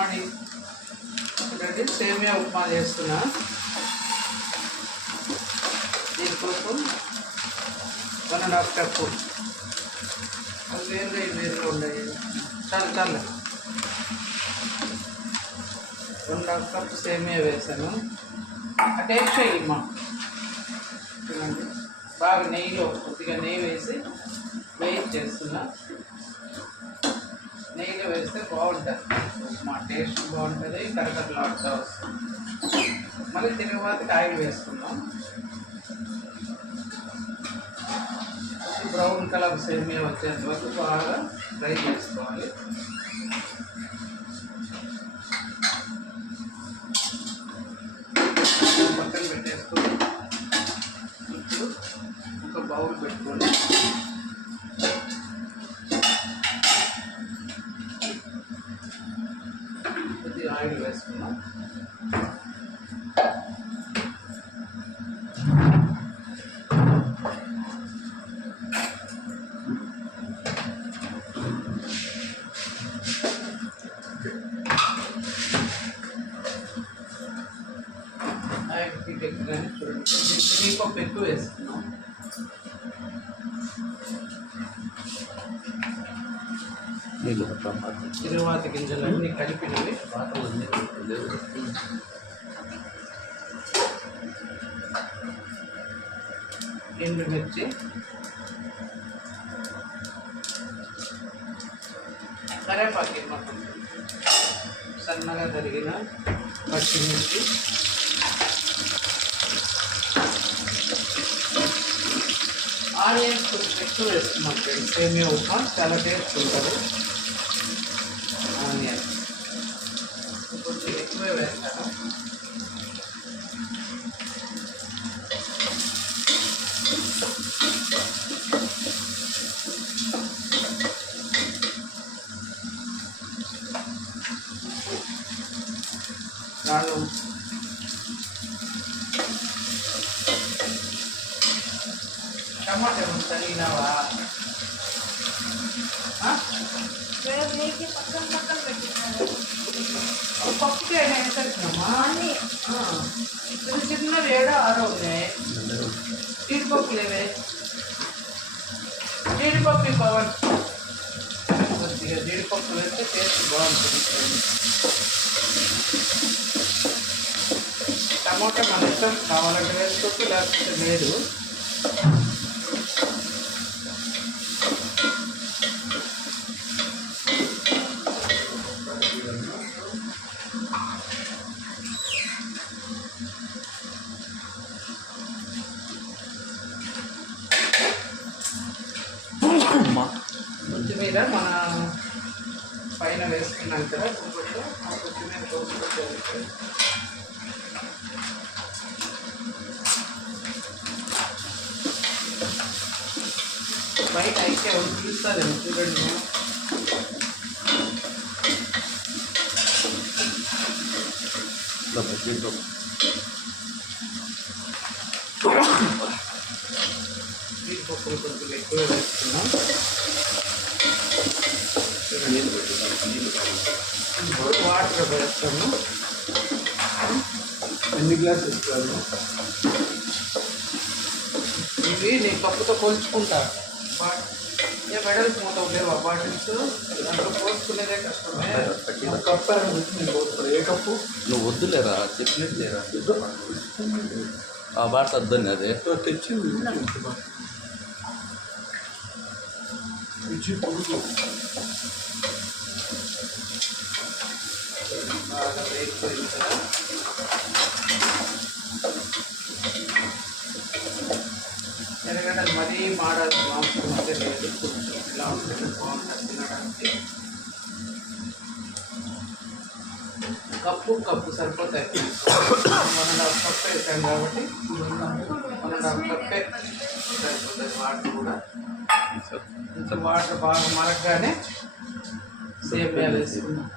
Morning చూడండి సేమియా ఉప్మా చేస్తున్నా. దీనికోసం 1.5 కప్పు వేరుగా ఉన్నాయి. చాలు 1.5 కప్పు సేమియా వేసాను. టేస్ట్ అయ్యమ్మా చూడండి. బాగా నెయ్యిలో కొద్దిగా నెయ్యి వేసి చేస్తున్నా. నెయ్యిలో వేస్తే బాగుంటుంది మా టేస్ట్ బాగుంటుంది, కరకరలాడుతూ వస్తుంది. మళ్ళీ తిరుగుబాటుకి ఆయిల్ వేసుకున్నాం. బ్రౌన్ కలర్ సేమియా వచ్చేంత వరకు బాగా ఫ్రై చేసుకోవాలి. పక్కన పెట్టేసుకొని ఇప్పుడు ఒక బౌల్ పెట్టుకొని కొద్దిగా ఆయిల్ వేసుకున్నాం. చూడండి శనగపప్పు ఎక్కువ వేసుకున్నాం. తిరువాత గింజలన్నీ కలిపినవి. ఎండుమిర్చి, కరేపాకు, మొత్తం సన్నగా తరిగిన పచ్చిమిర్చి, ఆనియన్స్ కొంచెం ఎక్కువ వేస్తున్నాం. సేమియా ఉప్మా చాలా టేస్ట్ ఉంటుంది. ఆనియన్స్ కొంచెం ఎక్కువే వేస్తాను. రాళ్ళు టమాటా తగినవా? పప్పుకి వేసేసినామా? చిన్నవి 7-6 ఉన్నాయి. జీడిపప్పు లేవే. జీడిపప్పు పవన్ కొద్దిగా జీడిపప్పు వేస్తే టేస్ట్ బాగుంటుంది. టమాటా మన ఇష్టం, కావాలంటే వేసుకోవచ్చు, లేకపోతే లేదు. కొత్తిమీర మన పైన వేసుకున్నాం కదా, కొంచెం ఆ కొత్తిమీర కోసుకుంటే బయట అయితే పిలుస్తుంది చూడండి. జీడిపప్పులు కొంచెం ఎక్కువ వేసుకున్నాం. ఇప్పుడు వాటర్ వేస్తాము. ఎన్ని గ్లాసెస్ ఇస్తాను? ఇవి నేను కప్పుతో కొలుచుకుంటా. ఏ మెడల్స్ మొత్తం లేవా బాటిల్స్? దాంట్లో పోసుకునేదే కష్టమే. కప్పు నేను పోస్తాను. ఏ కప్పు? నువ్వు వద్దులేరా, చెప్పినట్టు లేరా. ఆ బాట వద్దని అదే తెచ్చింది. బాగా వేగిపోయింది కదా. ఎర్రగడ్డలు మరీ మాడాల్సిన అవసరం అయితే లేదు. కొంచెం ఇలా ఉంటుంది, బాగుంటుంది తినడానికి. కప్పు సరిపోతాయి. 1.5 కప్పు వేసాం కాబట్టి 1.5 కప్పే సరిపోతాయి. వాటర్ కూడా కొంచెం వాటర్ బాగా మరగగానే సేమియా వేసుకున్నాం.